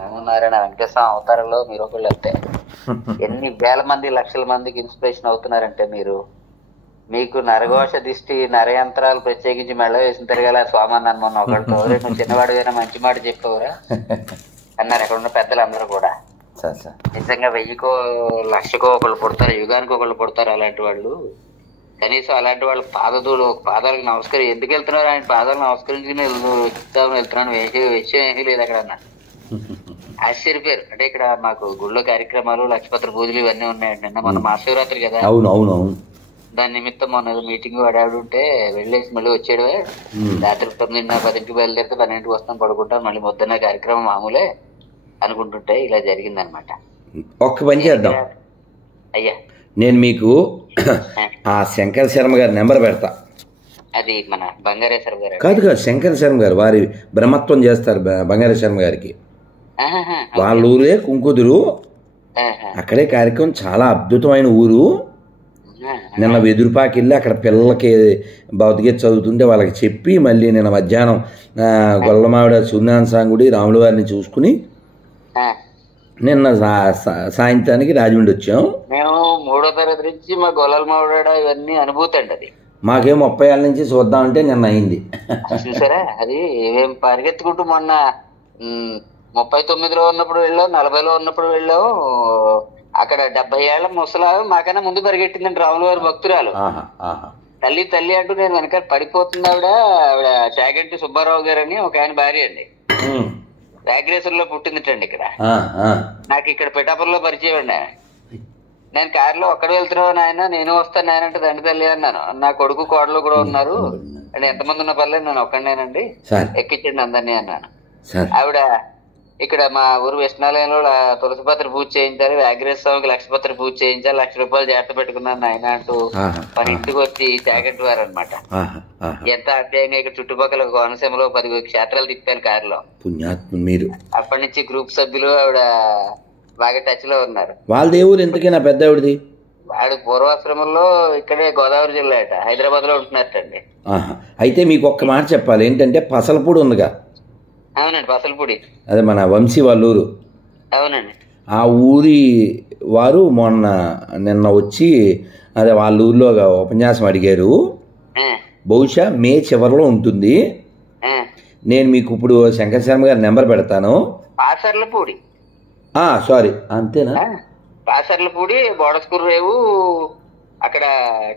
నారాయణ వెంకటేశ్వర అవతారంలో మీరు ఒకళ్ళు అంటే ఎన్ని వేల మంది లక్షల మందికి ఇన్స్పిరేషన్ అవుతున్నారంటే మీకు నరఘోష దిష్టి నరయంత్రాలు ప్రత్యేకించి మెళ్ళ వేసిన తిరగల స్వామి అన్నాను మొన్న ఒకళ్ళతో. నువ్వు చిన్నవాడికైనా మంచి మాట చెప్పావురా అన్నారు అక్కడ ఉన్న పెద్దలందరూ కూడా. నిజంగా 1000కో 1,00,000కో ఒకళ్ళు పుడతారు, యుగానికి ఒకళ్ళు పుడతారు అలాంటి వాళ్ళు. కనీసం అలాంటి వాళ్ళు పాదాలకు నమస్కరి ఎందుకు వెళ్తున్నారు, ఆయన పాదాలకు నమస్కరించుకుని వెళ్తున్నాను, విషయం ఏమీ లేదు అక్కడ అన్న. ఆశ్చర్యపోయారు. అంటే ఇక్కడ మాకు గుళ్ళో కార్యక్రమాలు, లక్షపత్ర పూజలు ఇవన్నీ ఉన్నాయండి. నిన్న మొన్న మహాశివరాత్రి కదా, దాని నిమిత్తం మొన్న మీటింగ్ వాడాడు ఉంటే వెళ్ళేసి మళ్ళీ వచ్చేయడమే. రాత్రి 9:10కి బయలుదేరితే 12కి వస్తాం, పడుకుంటాం, మళ్ళీ మొదన్న కార్యక్రమం మామూలే అనుకుంటుంటే ఇలా జరిగిందనమాట. ఒక్క పని చేద్దాం అయ్యా, నేను మీకు ఆ శంకర శర్మ గారి నెంబర్ పెడతా. అది మన బంగారేశ్వర గారు కాదు శంకర శర్మ గారు వారి బ్రహ్మత్వం చేస్తారు బంగారేశ్వర శర్మ గారికి. వాళ్ళ ఊరే కుంకుదురు, అక్కడే కార్యక్రమం, చాలా అద్భుతమైన ఊరు. నిన్న వెదురుపాకి వెళ్ళి అక్కడ పిల్లలకి భౌతికత చదువుతుంటే వాళ్ళకి చెప్పి మళ్ళీ నిన్న మధ్యాహ్నం గొల్లమావిడ సూర్యనారాయణ స్వామి గుడి రాముల వారిని చూసుకుని నిన్న సాయంత్రానికి రాజమండ్రి వచ్చాం. మేము 3వ తరగతి నుంచి మా గొల్లమావిడ ఇవన్నీ అనుభూతి అండి. అది మాకేం 30 ఏళ్ళ నుంచి చూద్దామంటే నిన్న అయింది. చూసారా, అది మేము పరిగెత్తుకుంటూ మొన్న 39లో ఉన్నప్పుడు వెళ్ళాం, 40లో ఉన్నప్పుడు వెళ్ళాం. అక్కడ 70 ఏళ్ల ముసలా మాకన్నా ముందు పరిగెట్టిందండి రాముల వారి భక్తురాలు. తల్లి తల్లి అంటూ నేను వెనక పడిపోతుంది. ఆవిడ చాగంటి సుబ్బారావు గారు అని ఒక ఆయన భార్య అండి, వ్యాఘ్రేశ్వరంలో పుట్టిందిటండి. ఇక్కడ నాకు ఇక్కడ పిఠాపురంలో పరిచయం అండి. నేను కారులో ఒక్కడ వెళ్తున్నావు నాయన, నేను వస్తాను నాయన అంటే దండి తల్లి అన్నాను. నా కొడుకు కోడలు కూడా ఉన్నారు అంటే ఎంతమంది ఉన్న పర్లేదు నేను ఒక్కడేనండి, ఎక్కించండి అందరినీ అన్నాను. ఆవిడ ఇక్కడ మా ఊరు విష్ణాలయంలో తులసిపత్ర పూజ చేయించాలి, వ్యాఘ్రేశ్వర స్వామికి లక్షపత్ర పూజ చేయించాలి, 1,00,000 రూపాయలు జాగ్రత్త పెట్టుకున్నాను ఆయన అంటూ మన ఇంటికి వచ్చి చాగంటి వారు అనమాట. ఎంత ఆప్యాయంగా ఇక్కడ చుట్టుపక్కల కోనసీమలో 10 క్షేత్రాలు తిప్పాను కారులో. మీరు అప్పటి నుంచి గ్రూప్ సభ్యులు ఆవిడ బాగా టచ్ లో ఉన్నారు. వాళ్ళ దేవుడు ఎంతకైనా పెద్ద ఆవిడది. వాడు పూర్వాశ్రమంలో ఇక్కడే గోదావరి జిల్లా అట, హైదరాబాద్ లో ఉంటున్నట్టండి. అయితే మీకు ఒక్క మాట చెప్పాలి ఏంటంటే పసలపూడి ఉందిగా. అవునండి, పసలపూడి అదే మన వంశీ వాళ్ళ ఊరు. అవునండి, ఆ ఊరి వారు నిన్న వచ్చి అదే వాళ్ళ ఊర్లో ఉపన్యాసం అడిగారు. బహుశా మే చివరిలో ఉంటుంది. నేను మీకు ఇప్పుడు శంకర శర్మ గారి నెంబర్ పెడతాను. పాసర్లపూడి సారీ అంతేనా, పాసర్లపూడి బోడస్కూరు రేవు అక్కడ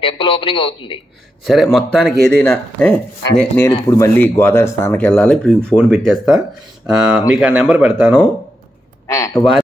టెంపుల్ ఓపెనింగ్ అవుతుంది. సరే మొత్తానికి ఏదైనా నేను ఇప్పుడు మళ్ళీ గోదావరి స్నానానికి వెళ్ళాలి. ఇప్పుడు ఫోన్ పెట్టేస్తా, మీకు ఆ నెంబర్ పెడతాను.